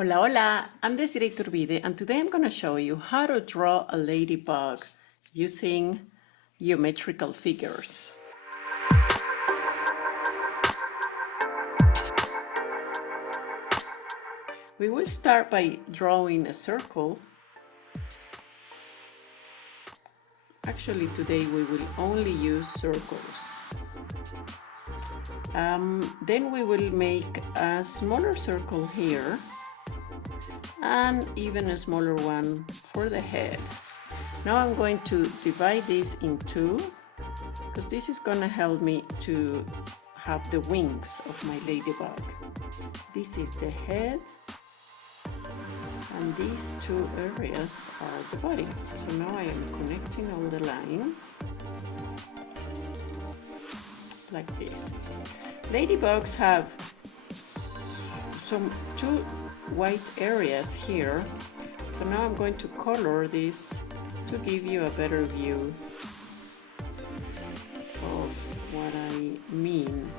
Hola, hola, I'm Désirée Iturbide, and today I'm going to show you how to draw a ladybug using geometrical figures. We will start by drawing a circle. Actually, today we will only use circles. Then we will make a smaller circle here and even a smaller one for the head. Now I'm going to divide this in two because this is going to help me to have the wings of my ladybug. This is the head and these two areas are the body. So now I am connecting all the lines like this. Ladybugs have two white areas here, so now I'm going to color this to give you a better view of what I mean.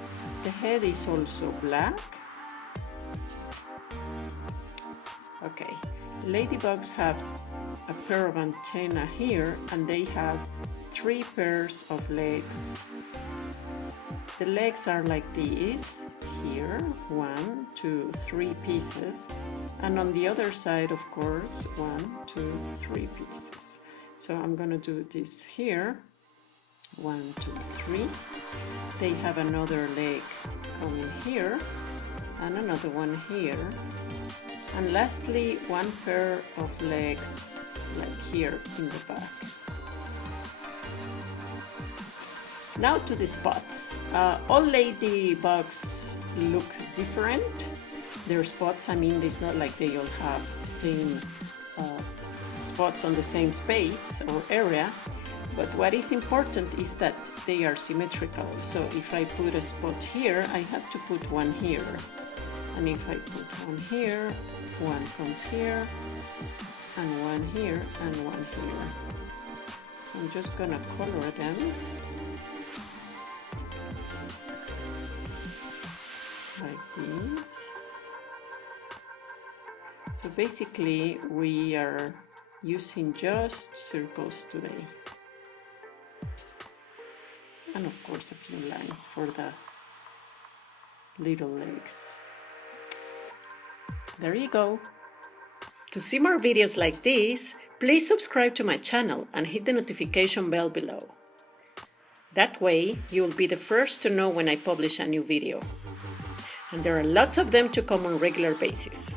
The head is also black. Okay, ladybugs have a pair of antennae here and they have 3 pairs of legs. The legs are like these here, 1, 2, 3 pieces, and on the other side, of course, 1, 2, 3 pieces. So I'm going to do this here, 1, 2, 3. They have another leg coming here and another one here, and lastly 1 pair of legs like here in the back. Now to the spots. All ladybugs look different. Their spots, I mean, it's not like they all have the same spots on the same space or area, but what is important is that they are symmetrical. So if I put a spot here, I have to put one here. And if I put one here, one comes here, and one here, and one here. So I'm just gonna color them. Like this. So basically we are using just circles today, and of course a few lines for the little legs. There you go. To see more videos like this, please subscribe to my channel and hit the notification bell below. That way you will be the first to know when I publish a new video. And there are lots of them to come on a regular basis.